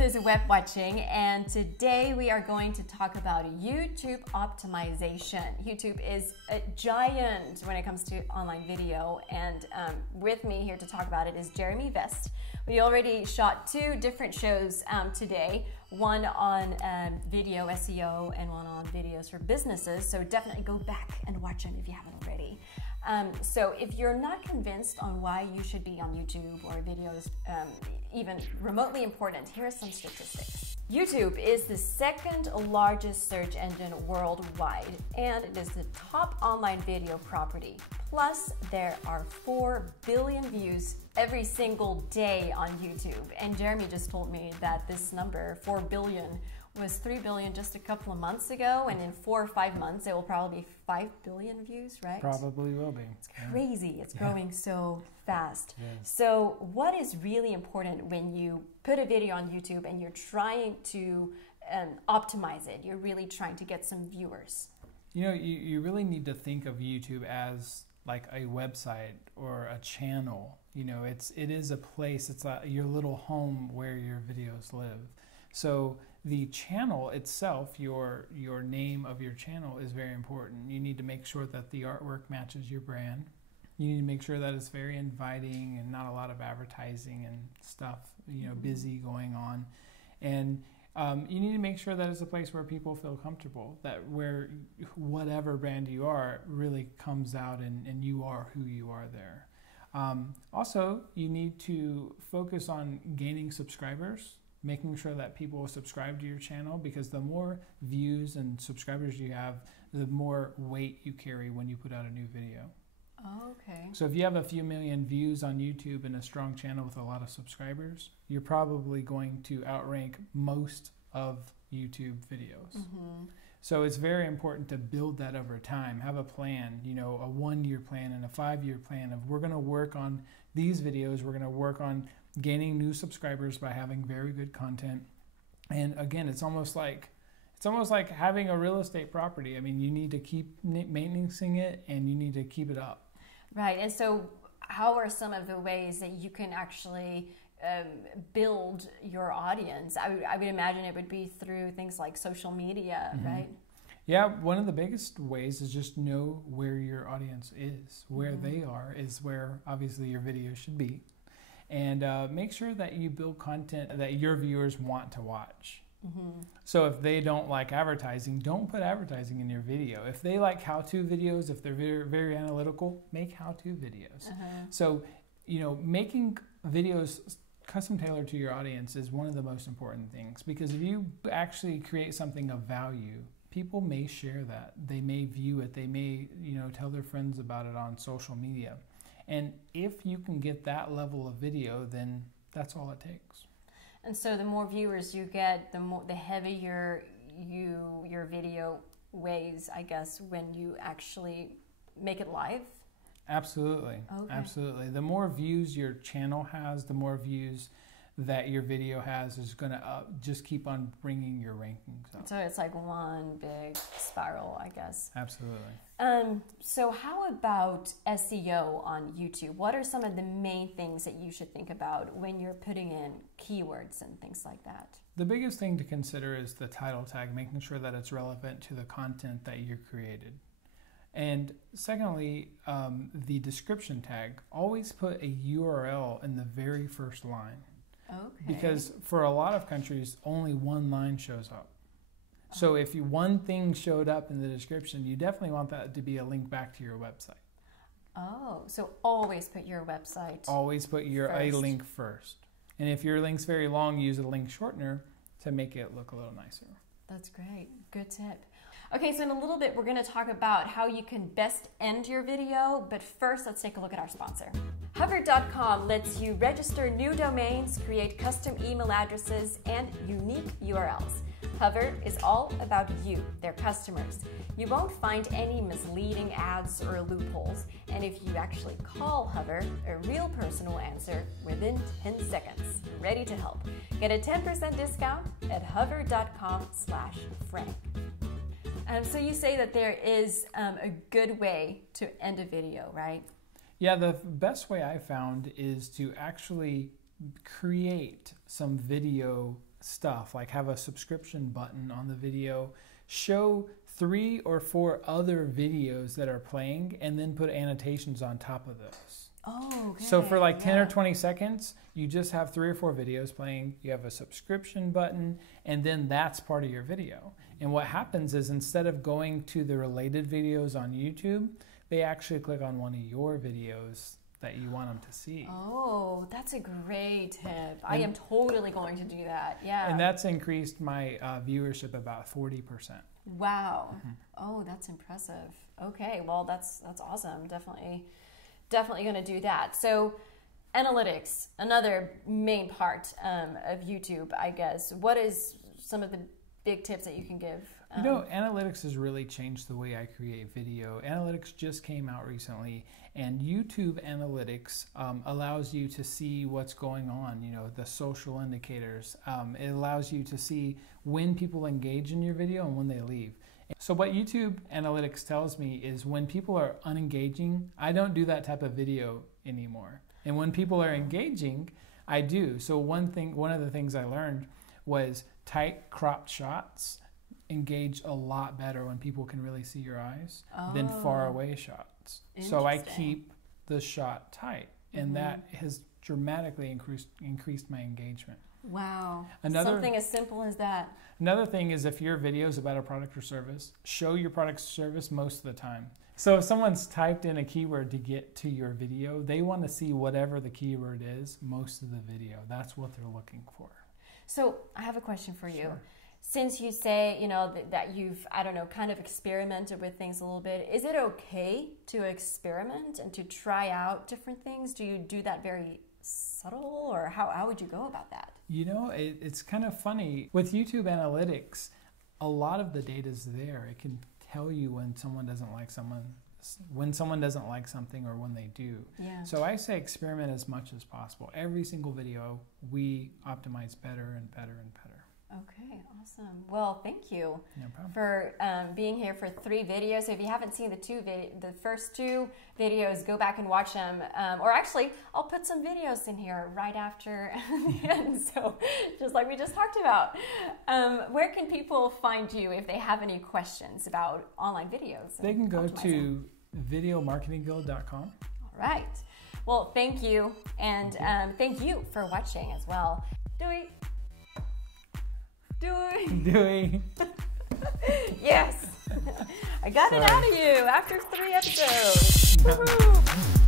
is Web-Watching, and today we are going to talk about YouTube optimization. YouTube is a giant when it comes to online video, and with me here to talk about it is Jeremy Vest. We already shot two different shows today, one on video SEO and one on videos for businesses, so definitely go back and watch them if you haven't already. So if you're not convinced on why you should be on YouTube or videos even remotely important, here are some statistics. YouTube is the second largest search engine worldwide, and it is the top online video property. Plus, there are 4 billion views every single day on YouTube. And Jeremy just told me that this number, 4 billion, was 3 billion just a couple of months ago, and in 4 or 5 months it will probably be 5 billion views, right? Probably will be. It's crazy. It's growing so fast. Yeah. So what is really important when you put a video on YouTube and you're trying to optimize it? You're really trying to get some viewers. You know, you really need to think of YouTube as like a website or a channel. You know, it is a place, it's your little home where your videos live. So the channel itself, your name of your channel is very important. You need to make sure that the artwork matches your brand. You need to make sure that it's very inviting and not a lot of advertising and stuff, you know, busy going on. And you need to make sure that it's a place where people feel comfortable, that where whatever brand you are really comes out and you are who you are there. Also, you need to focus on gaining subscribers, making sure that people subscribe to your channel, because the more views and subscribers you have, the more weight you carry when you put out a new video. Oh, okay. So if you have a few million views on YouTube and a strong channel with a lot of subscribers, you're probably going to outrank most of YouTube videos. Mm-hmm. So it's very important to build that over time. Have a plan, you know, a 1-year plan and a 5-year plan of, we're going to work on these videos, we're going to work on gaining new subscribers by having very good content. And again, it's almost like having a real estate property. I mean, you need to keep maintaining it and you need to keep it up. Right. And so how are some of the ways that you can actually build your audience? I would imagine it would be through things like social media, Mm-hmm. right? Yeah, one of the biggest ways is just know where your audience is. Where Mm-hmm. they are is where obviously your video should be. And make sure that you build content that your viewers want to watch. Mm-hmm. So if they don't like advertising, don't put advertising in your video. If they like how-to videos, if they're very, very analytical, make how-to videos. Uh-huh. So, you know, making videos custom tailored to your audience is one of the most important things, because if you actually create something of value, people may share that. They may view it. They may, you know, tell their friends about it on social media. And if you can get that level of video, then that's all it takes. And so the more viewers you get, the heavier your video weighs, I guess, when you actually make it live? Absolutely. Okay. Absolutely. The more views your channel has, the more views that your video has is going to just keep on bringing your rankings up. So it's like one big spiral, I guess. Absolutely. So how about SEO on YouTube? What are some of the main things that you should think about when you're putting in keywords and things like that? The biggest thing to consider is the title tag, making sure that it's relevant to the content that you created. And secondly, the description tag. Always put a URL in the very first line. Okay. Because for a lot of countries, only one line shows up. So if one thing showed up in the description, you definitely want that to be a link back to your website. Oh, so always put your website. Always put a link first. And if your link's very long, use a link shortener to make it look a little nicer. That's great. Good tip. Okay, so in a little bit, we're going to talk about how you can best end your video. But first, let's take a look at our sponsor. Hover.com lets you register new domains, create custom email addresses, and unique URLs. Hover is all about you, their customers. You won't find any misleading ads or loopholes. And if you actually call Hover, a real person will answer within 10 seconds. Ready to help. Get a 10% discount at hover.com/Frank. So you say that there is a good way to end a video, right? Yeah, the best way I found is to actually create some video stuff, like have a subscription button on the video, show 3 or 4 other videos that are playing, and then put annotations on top of those. Oh, okay. So for like 10 or 20 seconds, you just have 3 or 4 videos playing, you have a subscription button, and then that's part of your video. And what happens is instead of going to the related videos on YouTube, they actually click on one of your videos that you want them to see. Oh, that's a great tip. I am totally going to do that. Yeah. And that's increased my viewership about 40%. Wow. Oh, that's impressive. Okay, well, that's awesome. Definitely going to do that. So, analytics, another main part of YouTube, I guess. What is some of the big tips that you can give? You know, analytics has really changed the way I create video. Analytics just came out recently, and YouTube analytics allows you to see what's going on, you know, the social indicators. It allows you to see when people engage in your video and when they leave. So what YouTube analytics tells me is when people are unengaging, I don't do that type of video anymore. And when people are engaging, I do. So one of the things I learned was tight cropped shots engage a lot better when people can really see your eyes than far away shots. So I keep the shot tight, and that has dramatically increased my engagement. Wow. Something as simple as that. Another thing is if your video is about a product or service, show your product or service most of the time. So if someone's typed in a keyword to get to your video, they want to see whatever the keyword is most of the video. That's what they're looking for. So I have a question for you. Sure. Since you say, you know, that you've, I don't know, kind of experimented with things a little bit, is it okay to experiment and to try out different things? Do you do that very subtle, or how would you go about that? You know, it's kind of funny. With YouTube analytics, a lot of the data is there. It can tell you when someone doesn't like something or when they do. Yeah. So I say experiment as much as possible. Every single video, we optimize better and better and better. Okay, awesome. Well, thank you for being here for 3 videos. So if you haven't seen the first 2 videos, go back and watch them. Or actually, I'll put some videos in here right after the end. So just like we just talked about. Where can people find you if they have any questions about online videos? They can go to videomarketingguild.com. All right. Well, thank you. And thank you for watching as well. Dewey. Yes. I got it out of you after 3 episodes. Woohoo.